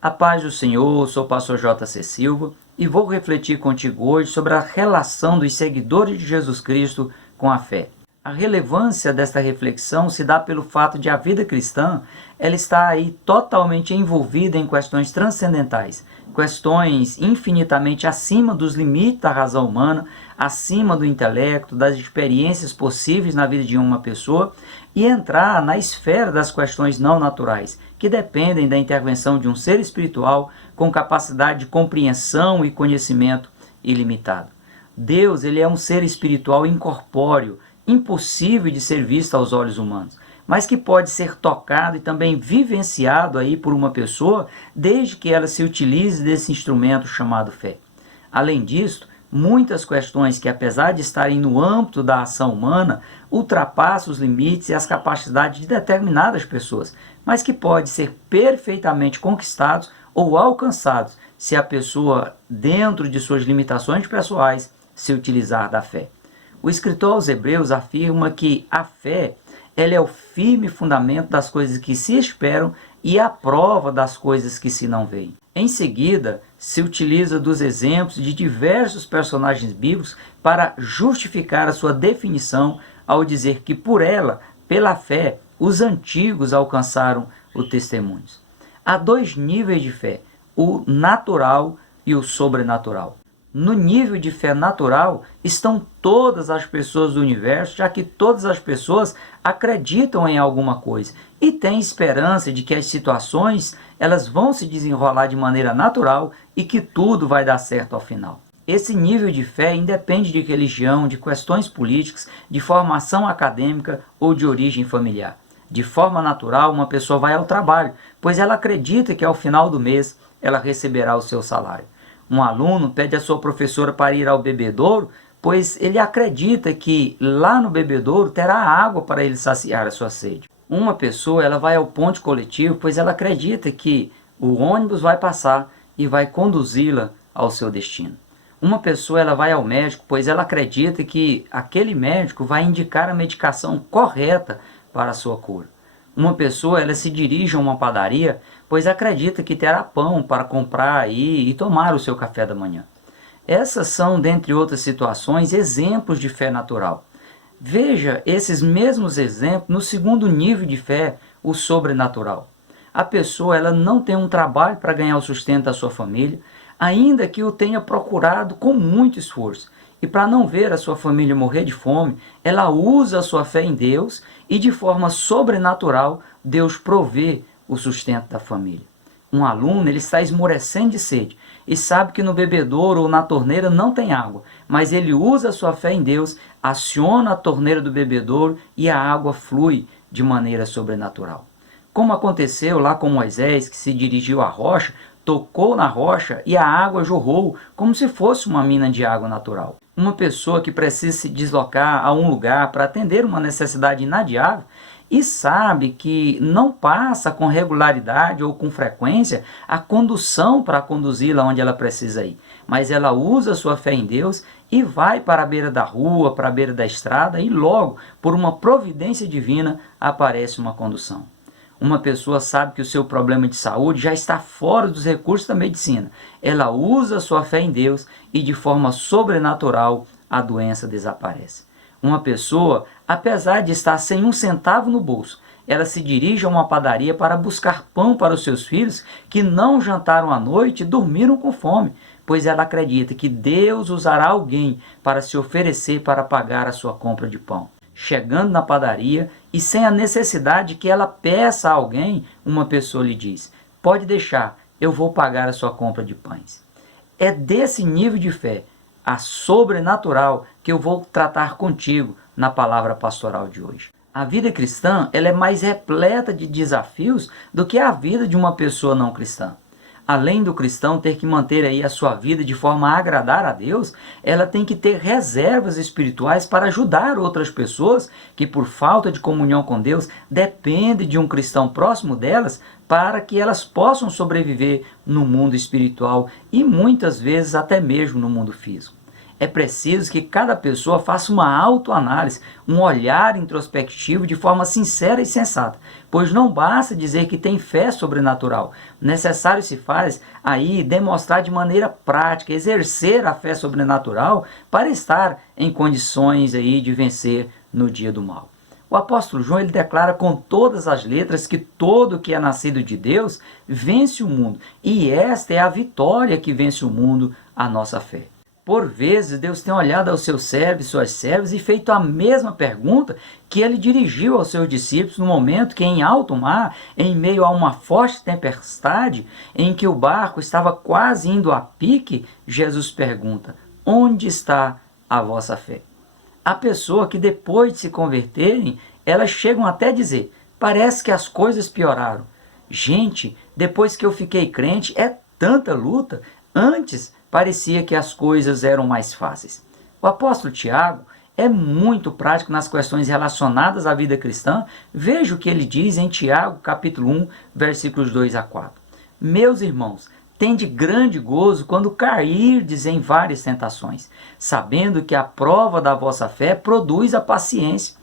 A paz do Senhor, sou o pastor J.C. Silva e vou refletir contigo hoje sobre a relação dos seguidores de Jesus Cristo com a fé. A relevância desta reflexão se dá pelo fato de a vida cristã ela está aí totalmente envolvida em questões transcendentais, questões infinitamente acima dos limites da razão humana, acima do intelecto, das experiências possíveis na vida de uma pessoa e entrar na esfera das questões não naturais, que dependem da intervenção de um ser espiritual com capacidade de compreensão e conhecimento ilimitado. Deus, ele é um ser espiritual incorpóreo, impossível de ser visto aos olhos humanos, mas que pode ser tocado e também vivenciado aí por uma pessoa, desde que ela se utilize desse instrumento chamado fé. Além disso, muitas questões que, apesar de estarem no âmbito da ação humana, ultrapassam os limites e as capacidades de determinadas pessoas, mas que podem ser perfeitamente conquistados ou alcançados se a pessoa, dentro de suas limitações pessoais, se utilizar da fé. O escritor aos Hebreus afirma que a fé ela é o firme fundamento das coisas que se esperam e a prova das coisas que se não veem. Em seguida, se utiliza dos exemplos de diversos personagens bíblicos para justificar a sua definição ao dizer que por ela, pela fé, os antigos alcançaram o testemunho. Há dois níveis de fé, o natural e o sobrenatural. No nível de fé natural estão todas as pessoas do universo, já que todas as pessoas acreditam em alguma coisa e têm esperança de que as situações elas vão se desenrolar de maneira natural e que tudo vai dar certo ao final. Esse nível de fé independe de religião, de questões políticas, de formação acadêmica ou de origem familiar. De forma natural, uma pessoa vai ao trabalho, pois ela acredita que ao final do mês ela receberá o seu salário. Um aluno pede à sua professora para ir ao bebedouro, pois ele acredita que lá no bebedouro terá água para ele saciar a sua sede. Uma pessoa ela vai ao ponto coletivo, pois ela acredita que o ônibus vai passar e vai conduzi-la ao seu destino. Uma pessoa ela vai ao médico, pois ela acredita que aquele médico vai indicar a medicação correta para a sua cura. Uma pessoa ela se dirige a uma padaria, pois acredita que terá pão para comprar aí e tomar o seu café da manhã. Essas são, dentre outras situações, exemplos de fé natural. Veja esses mesmos exemplos no segundo nível de fé, o sobrenatural. A pessoa ela não tem um trabalho para ganhar o sustento da sua família, ainda que o tenha procurado com muito esforço. E para não ver a sua família morrer de fome, ela usa a sua fé em Deus e de forma sobrenatural Deus provê o sustento da família. Um aluno ele está esmorecendo de sede e sabe que no bebedouro ou na torneira não tem água, mas ele usa a sua fé em Deus, aciona a torneira do bebedouro e a água flui de maneira sobrenatural. Como aconteceu lá com Moisés, que se dirigiu à rocha, tocou na rocha e a água jorrou como se fosse uma mina de água natural. Uma pessoa que precisa se deslocar a um lugar para atender uma necessidade inadiável e sabe que não passa com regularidade ou com frequência a condução para conduzi-la onde ela precisa ir, mas ela usa a sua fé em Deus e vai para a beira da rua, para a beira da estrada e logo, por uma providência divina, aparece uma condução. Uma pessoa sabe que o seu problema de saúde já está fora dos recursos da medicina. Ela usa a sua fé em Deus e de forma sobrenatural a doença desaparece. Uma pessoa, apesar de estar sem um centavo no bolso, ela se dirige a uma padaria para buscar pão para os seus filhos que não jantaram à noite e dormiram com fome, pois ela acredita que Deus usará alguém para se oferecer para pagar a sua compra de pão. Chegando na padaria e sem a necessidade que ela peça a alguém, uma pessoa lhe diz: pode deixar, eu vou pagar a sua compra de pães. É desse nível de fé, a sobrenatural, que eu vou tratar contigo na palavra pastoral de hoje. A vida cristã ela é mais repleta de desafios do que a vida de uma pessoa não cristã. Além do cristão ter que manter aí a sua vida de forma a agradar a Deus, ela tem que ter reservas espirituais para ajudar outras pessoas que por falta de comunhão com Deus dependem de um cristão próximo delas para que elas possam sobreviver no mundo espiritual e muitas vezes até mesmo no mundo físico. É preciso que cada pessoa faça uma autoanálise, um olhar introspectivo de forma sincera e sensata, pois não basta dizer que tem fé sobrenatural. Necessário se faz aí demonstrar de maneira prática, exercer a fé sobrenatural para estar em condições aí de vencer no dia do mal. O apóstolo João ele declara com todas as letras que todo que é nascido de Deus vence o mundo, e esta é a vitória que vence o mundo, a nossa fé. Por vezes, Deus tem olhado aos seus servos e suas servas e feito a mesma pergunta que ele dirigiu aos seus discípulos no momento que, em alto mar, em meio a uma forte tempestade, em que o barco estava quase indo a pique, Jesus pergunta: onde está a vossa fé? Há pessoas que, depois de se converterem, elas chegam até a dizer: parece que as coisas pioraram. Gente, depois que eu fiquei crente, é tanta luta. Antes parecia que as coisas eram mais fáceis. O apóstolo Tiago é muito prático nas questões relacionadas à vida cristã. Veja o que ele diz em Tiago, capítulo 1, versículos 2 a 4. Meus irmãos, tende grande gozo quando cairdes em várias tentações, sabendo que a prova da vossa fé produz a paciência.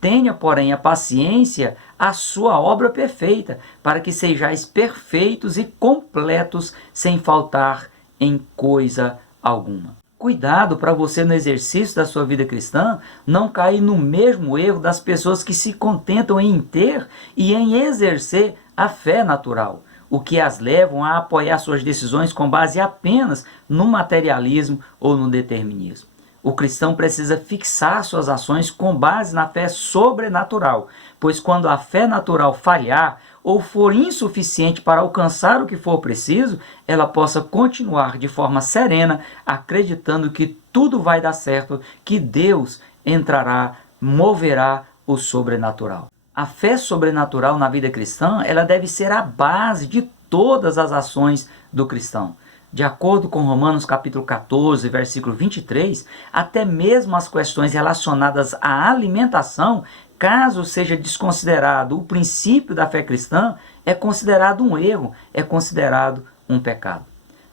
Tenha, porém, a paciência a sua obra perfeita, para que sejais perfeitos e completos, sem faltar em coisa alguma. Cuidado para você, no exercício da sua vida cristã, não cair no mesmo erro das pessoas que se contentam em ter e em exercer a fé natural, o que as levam a apoiar suas decisões com base apenas no materialismo ou no determinismo. O cristão precisa fixar suas ações com base na fé sobrenatural, pois quando a fé natural falhar ou for insuficiente para alcançar o que for preciso, ela possa continuar de forma serena, acreditando que tudo vai dar certo, que Deus entrará, moverá o sobrenatural. A fé sobrenatural na vida cristã, ela deve ser a base de todas as ações do cristão. De acordo com Romanos capítulo 14, versículo 23, até mesmo as questões relacionadas à alimentação, caso seja desconsiderado o princípio da fé cristã, é considerado um erro, é considerado um pecado.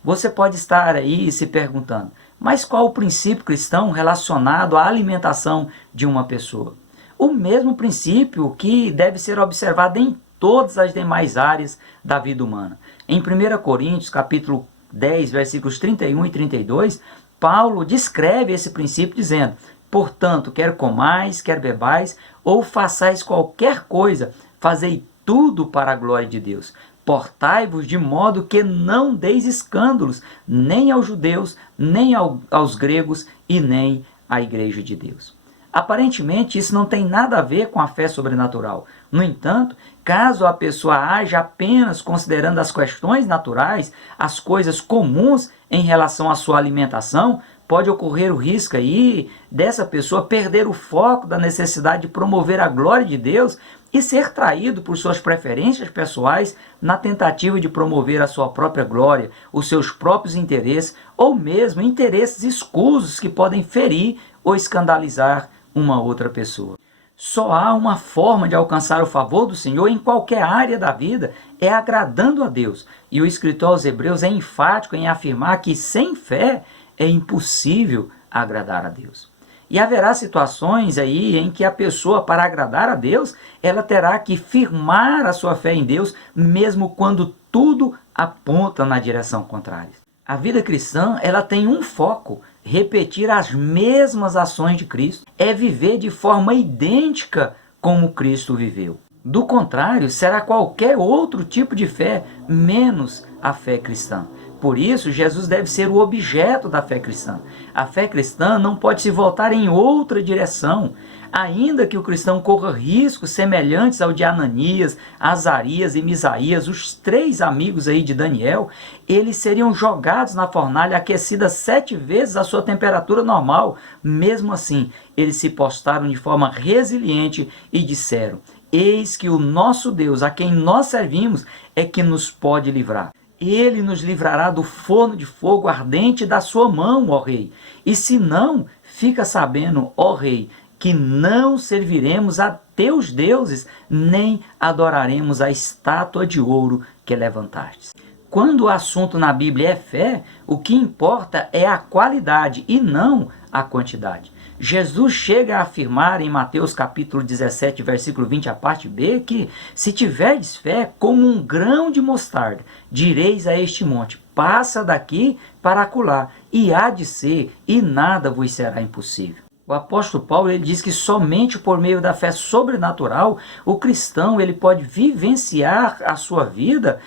Você pode estar aí se perguntando, mas qual o princípio cristão relacionado à alimentação de uma pessoa? O mesmo princípio que deve ser observado em todas as demais áreas da vida humana. Em 1 Coríntios capítulo 10, versículos 31 e 32, Paulo descreve esse princípio dizendo: portanto, quer comais, quer bebais, ou façais qualquer coisa, fazei tudo para a glória de Deus. Portai-vos de modo que não deis escândalos, nem aos judeus, nem aos gregos, e nem à igreja de Deus. Aparentemente, isso não tem nada a ver com a fé sobrenatural. No entanto, caso a pessoa haja apenas considerando as questões naturais, as coisas comuns em relação à sua alimentação, pode ocorrer o risco aí dessa pessoa perder o foco da necessidade de promover a glória de Deus e ser traído por suas preferências pessoais na tentativa de promover a sua própria glória, os seus próprios interesses ou mesmo interesses escusos que podem ferir ou escandalizar uma outra pessoa. Só há uma forma de alcançar o favor do Senhor em qualquer área da vida, é agradando a Deus. E o escritor aos Hebreus é enfático em afirmar que sem fé é impossível agradar a Deus. E haverá situações aí em que a pessoa, para agradar a Deus, ela terá que firmar a sua fé em Deus, mesmo quando tudo aponta na direção contrária. A vida cristã, ela tem um foco: repetir as mesmas ações de Cristo, é viver de forma idêntica como Cristo viveu. Do contrário, será qualquer outro tipo de fé, menos a fé cristã. Por isso, Jesus deve ser o objeto da fé cristã. A fé cristã não pode se voltar em outra direção. Ainda que o cristão corra riscos semelhantes ao de Ananias, Azarias e Misaías, os 3 amigos aí de Daniel, eles seriam jogados na fornalha aquecida 7 vezes a sua temperatura normal. Mesmo assim, eles se postaram de forma resiliente e disseram: eis que o nosso Deus, a quem nós servimos, é que nos pode livrar. Ele nos livrará do forno de fogo ardente da sua mão, ó rei. E se não, fica sabendo, ó rei, que não serviremos a teus deuses, nem adoraremos a estátua de ouro que levantastes. Quando o assunto na Bíblia é fé, o que importa é a qualidade e não a quantidade. Jesus chega a afirmar em Mateus capítulo 17, versículo 20, a parte B, que se tiverdes fé como um grão de mostarda, direis a este monte, passa daqui para acolá, e há de ser, e nada vos será impossível. O apóstolo Paulo ele diz que somente por meio da fé sobrenatural o cristão ele pode vivenciar a sua vida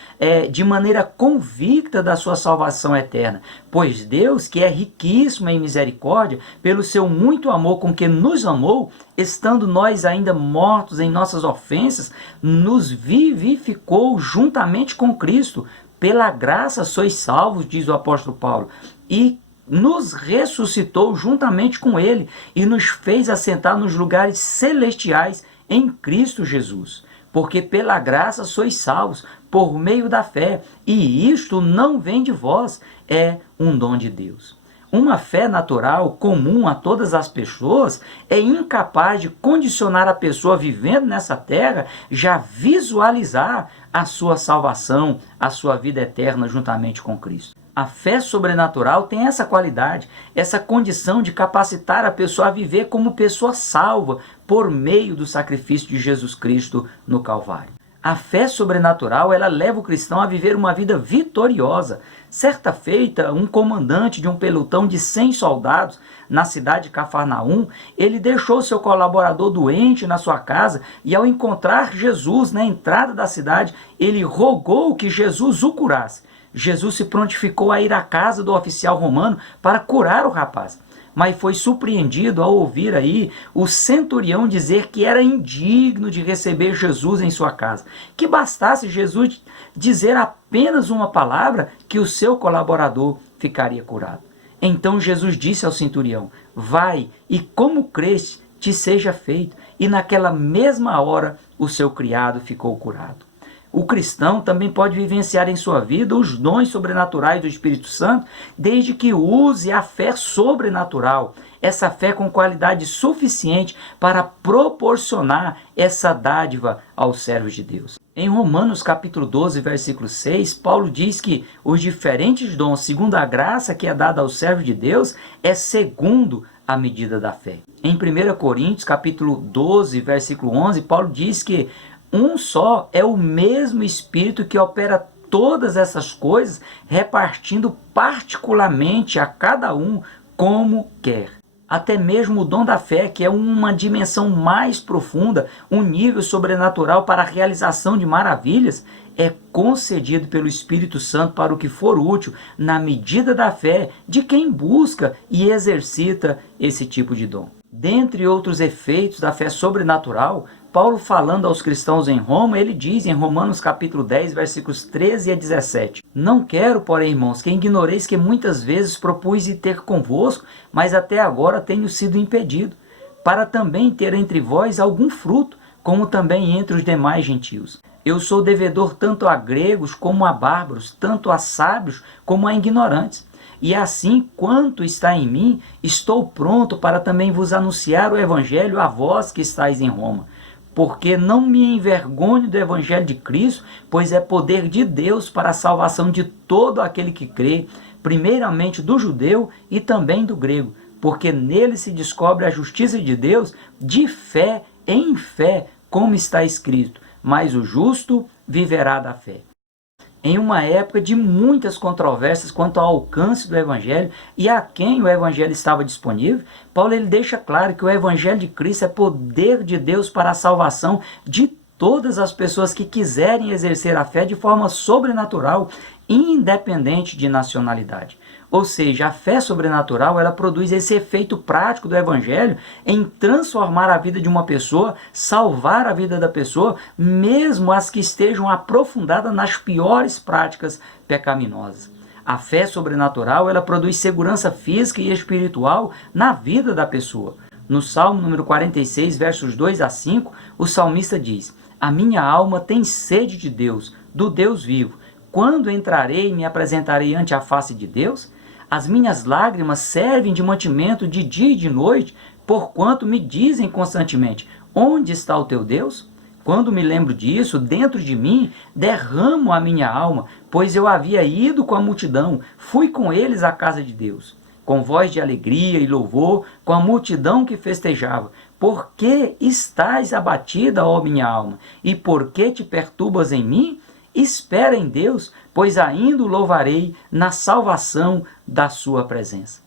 de maneira convicta da sua salvação eterna. Pois Deus, que é riquíssimo em misericórdia, pelo seu muito amor com que nos amou, estando nós ainda mortos em nossas ofensas, nos vivificou juntamente com Cristo. Pela graça sois salvos, diz o apóstolo Paulo, e nos ressuscitou juntamente com ele e nos fez assentar nos lugares celestiais em Cristo Jesus. Porque pela graça sois salvos, por meio da fé, e isto não vem de vós, é um dom de Deus. Uma fé natural, comum a todas as pessoas, é incapaz de condicionar a pessoa vivendo nessa terra já visualizar a sua salvação, a sua vida eterna juntamente com Cristo. A fé sobrenatural tem essa qualidade, essa condição de capacitar a pessoa a viver como pessoa salva por meio do sacrifício de Jesus Cristo no Calvário. A fé sobrenatural, ela leva o cristão a viver uma vida vitoriosa. Certa feita, um comandante de um pelotão de 100 soldados na cidade de Cafarnaum, ele deixou seu colaborador doente na sua casa e ao encontrar Jesus na entrada da cidade, ele rogou que Jesus o curasse. Jesus se prontificou a ir à casa do oficial romano para curar o rapaz. Mas foi surpreendido ao ouvir aí o centurião dizer que era indigno de receber Jesus em sua casa. Que bastasse Jesus dizer apenas uma palavra que o seu colaborador ficaria curado. Então Jesus disse ao centurião: vai e como creste, te seja feito. E naquela mesma hora o seu criado ficou curado. O cristão também pode vivenciar em sua vida os dons sobrenaturais do Espírito Santo, desde que use a fé sobrenatural, essa fé com qualidade suficiente para proporcionar essa dádiva aos servos de Deus. Em Romanos capítulo 12, versículo 6, Paulo diz que os diferentes dons, segundo a graça que é dada aos servos de Deus, é segundo a medida da fé. Em 1 Coríntios capítulo 12, versículo 11, Paulo diz que um só é o mesmo Espírito que opera todas essas coisas, repartindo particularmente a cada um como quer. Até mesmo o dom da fé, que é uma dimensão mais profunda, um nível sobrenatural para a realização de maravilhas, é concedido pelo Espírito Santo para o que for útil, na medida da fé de quem busca e exercita esse tipo de dom. Dentre outros efeitos da fé sobrenatural, Paulo, falando aos cristãos em Roma, ele diz em Romanos capítulo 10, versículos 13 a 17: Não quero, porém, irmãos, que ignoreis que muitas vezes propus ir ter convosco, mas até agora tenho sido impedido, para também ter entre vós algum fruto, como também entre os demais gentios. Eu sou devedor tanto a gregos como a bárbaros, tanto a sábios como a ignorantes. E assim, quanto está em mim, estou pronto para também vos anunciar o evangelho a vós que estáis em Roma. Porque não me envergonho do evangelho de Cristo, pois é poder de Deus para a salvação de todo aquele que crê, primeiramente do judeu e também do grego, porque nele se descobre a justiça de Deus de fé em fé, como está escrito, mas o justo viverá da fé. Em uma época de muitas controvérsias quanto ao alcance do Evangelho e a quem o Evangelho estava disponível, Paulo ele deixa claro que o Evangelho de Cristo é poder de Deus para a salvação de todas as pessoas que quiserem exercer a fé de forma sobrenatural, independente de nacionalidade. Ou seja, a fé sobrenatural ela produz esse efeito prático do Evangelho em transformar a vida de uma pessoa, salvar a vida da pessoa, mesmo as que estejam aprofundadas nas piores práticas pecaminosas. A fé sobrenatural ela produz segurança física e espiritual na vida da pessoa. No Salmo número 46, versos 2 a 5, o salmista diz: A minha alma tem sede de Deus, do Deus vivo. Quando entrarei e me apresentarei ante a face de Deus? As minhas lágrimas servem de mantimento de dia e de noite, porquanto me dizem constantemente: onde está o teu Deus? Quando me lembro disso, dentro de mim, derramo a minha alma, pois eu havia ido com a multidão, fui com eles à casa de Deus, com voz de alegria e louvor, com a multidão que festejava. Por que estás abatida, ó minha alma? E por que te perturbas em mim? Espera em Deus, pois ainda o louvarei na salvação da sua presença.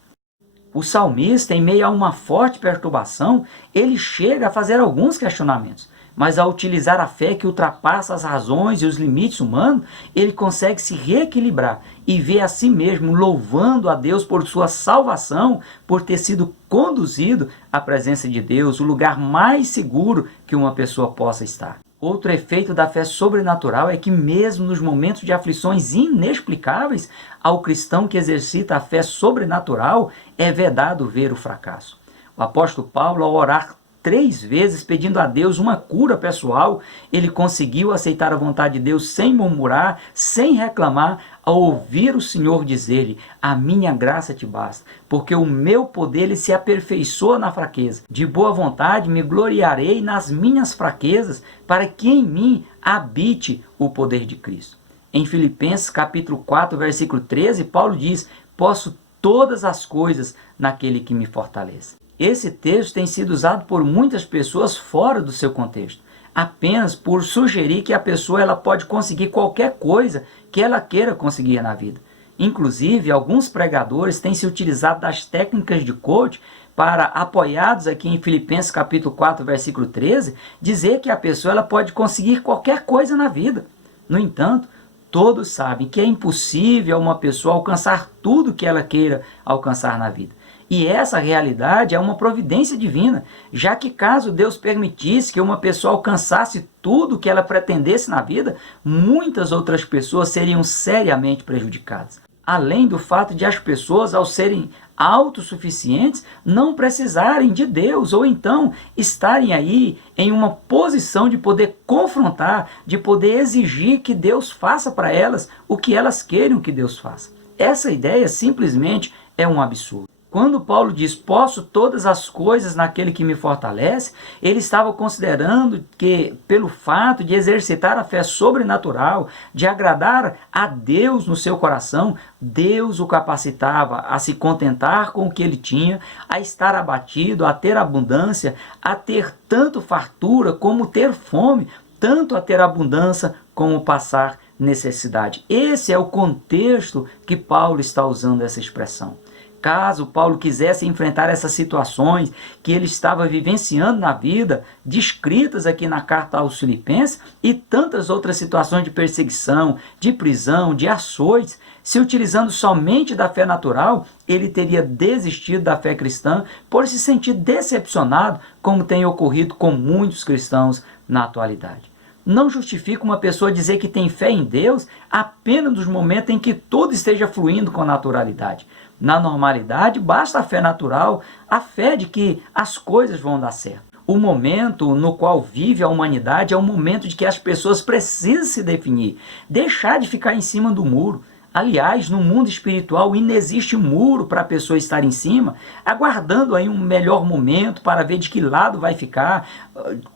O salmista, em meio a uma forte perturbação, ele chega a fazer alguns questionamentos, mas ao utilizar a fé que ultrapassa as razões e os limites humanos, ele consegue se reequilibrar e ver a si mesmo louvando a Deus por sua salvação, por ter sido conduzido à presença de Deus, o lugar mais seguro que uma pessoa possa estar. Outro efeito da fé sobrenatural é que mesmo nos momentos de aflições inexplicáveis, ao cristão que exercita a fé sobrenatural é vedado ver o fracasso. O apóstolo Paulo, ao orar 3 vezes pedindo a Deus uma cura pessoal, ele conseguiu aceitar a vontade de Deus sem murmurar, sem reclamar, ao ouvir o Senhor dizer-lhe: a minha graça te basta, porque o meu poder ele se aperfeiçoa na fraqueza. De boa vontade me gloriarei nas minhas fraquezas, para que em mim habite o poder de Cristo. Em Filipenses capítulo 4, versículo 13, Paulo diz: posso todas as coisas naquele que me fortalece. Esse texto tem sido usado por muitas pessoas fora do seu contexto, apenas por sugerir que a pessoa ela pode conseguir qualquer coisa que ela queira conseguir na vida. Inclusive, alguns pregadores têm se utilizado das técnicas de coach para, apoiados aqui em Filipenses capítulo 4, versículo 13, dizer que a pessoa ela pode conseguir qualquer coisa na vida. No entanto, todos sabem que é impossível uma pessoa alcançar tudo que ela queira alcançar na vida. E essa realidade é uma providência divina, já que caso Deus permitisse que uma pessoa alcançasse tudo que ela pretendesse na vida, muitas outras pessoas seriam seriamente prejudicadas. Além do fato de as pessoas, ao serem autossuficientes, não precisarem de Deus, ou então estarem aí em uma posição de poder confrontar, de poder exigir que Deus faça para elas o que elas querem que Deus faça. Essa ideia simplesmente é um absurdo. Quando Paulo diz, posso todas as coisas naquele que me fortalece, ele estava considerando que, pelo fato de exercitar a fé sobrenatural, de agradar a Deus no seu coração, Deus o capacitava a se contentar com o que ele tinha, a estar abatido, a ter abundância, a ter tanto fartura como ter fome, tanto a ter abundância como passar necessidade. Esse é o contexto que Paulo está usando essa expressão. Caso Paulo quisesse enfrentar essas situações que ele estava vivenciando na vida, descritas aqui na carta aos Filipenses, e tantas outras situações de perseguição, de prisão, de açoites, se utilizando somente da fé natural, ele teria desistido da fé cristã por se sentir decepcionado, como tem ocorrido com muitos cristãos na atualidade. Não justifica uma pessoa dizer que tem fé em Deus apenas nos momentos em que tudo esteja fluindo com naturalidade. Na normalidade, basta a fé natural, a fé de que as coisas vão dar certo. O momento no qual vive a humanidade é um momento de que as pessoas precisam se definir, deixar de ficar em cima do muro. Aliás, no mundo espiritual inexiste muro para a pessoa estar em cima, aguardando aí um melhor momento para ver de que lado vai ficar,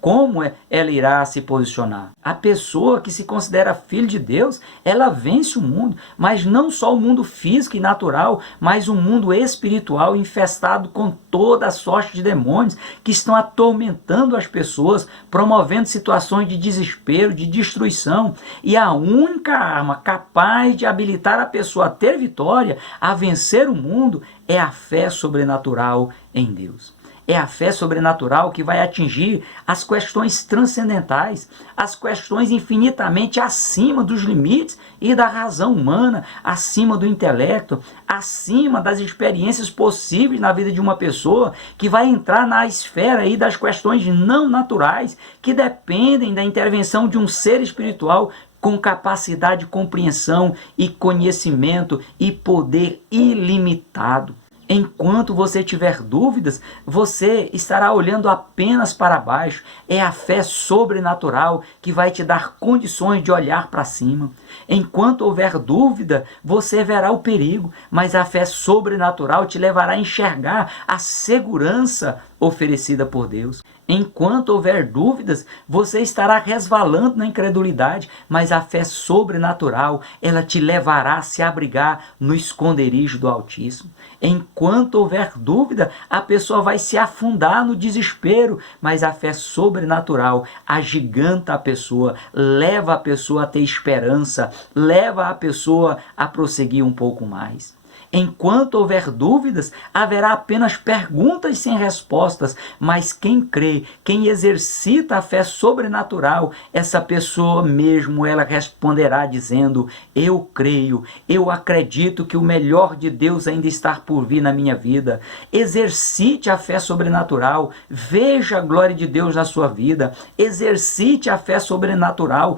como ela irá se posicionar. A pessoa que se considera filho de Deus, ela vence o mundo, mas não só o mundo físico e natural, mas o mundo espiritual infestado com toda a sorte de demônios que estão atormentando as pessoas, promovendo situações de desespero, de destruição. E a única arma capaz de habilitar a pessoa a ter vitória, a vencer o mundo, é a fé sobrenatural em Deus. É a fé sobrenatural que vai atingir as questões transcendentais, as questões infinitamente acima dos limites e da razão humana, acima do intelecto, acima das experiências possíveis na vida de uma pessoa, que vai entrar na esfera aí das questões não naturais, que dependem da intervenção de um ser espiritual com capacidade de compreensão e conhecimento e poder ilimitado. Enquanto você tiver dúvidas, você estará olhando apenas para baixo. É a fé sobrenatural que vai te dar condições de olhar para cima. Enquanto houver dúvida, você verá o perigo, mas a fé sobrenatural te levará a enxergar a segurança oferecida por Deus. Enquanto houver dúvidas, você estará resvalando na incredulidade, mas a fé sobrenatural, ela te levará a se abrigar no esconderijo do Altíssimo. Enquanto houver dúvida, a pessoa vai se afundar no desespero, mas a fé sobrenatural agiganta a pessoa, leva a pessoa a ter esperança, leva a pessoa a prosseguir um pouco mais. Enquanto houver dúvidas, haverá apenas perguntas sem respostas, mas quem crê, quem exercita a fé sobrenatural, essa pessoa mesmo, ela responderá dizendo: eu creio, eu acredito que o melhor de Deus ainda está por vir na minha vida. Exercite a fé sobrenatural, veja a glória de Deus na sua vida, exercite a fé sobrenatural.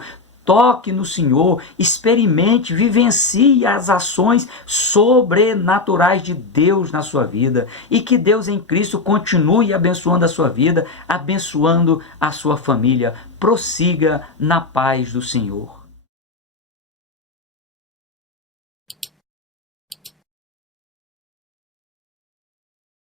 Toque no Senhor, experimente, vivencie as ações sobrenaturais de Deus na sua vida. E que Deus em Cristo continue abençoando a sua vida, abençoando a sua família. Prossiga na paz do Senhor.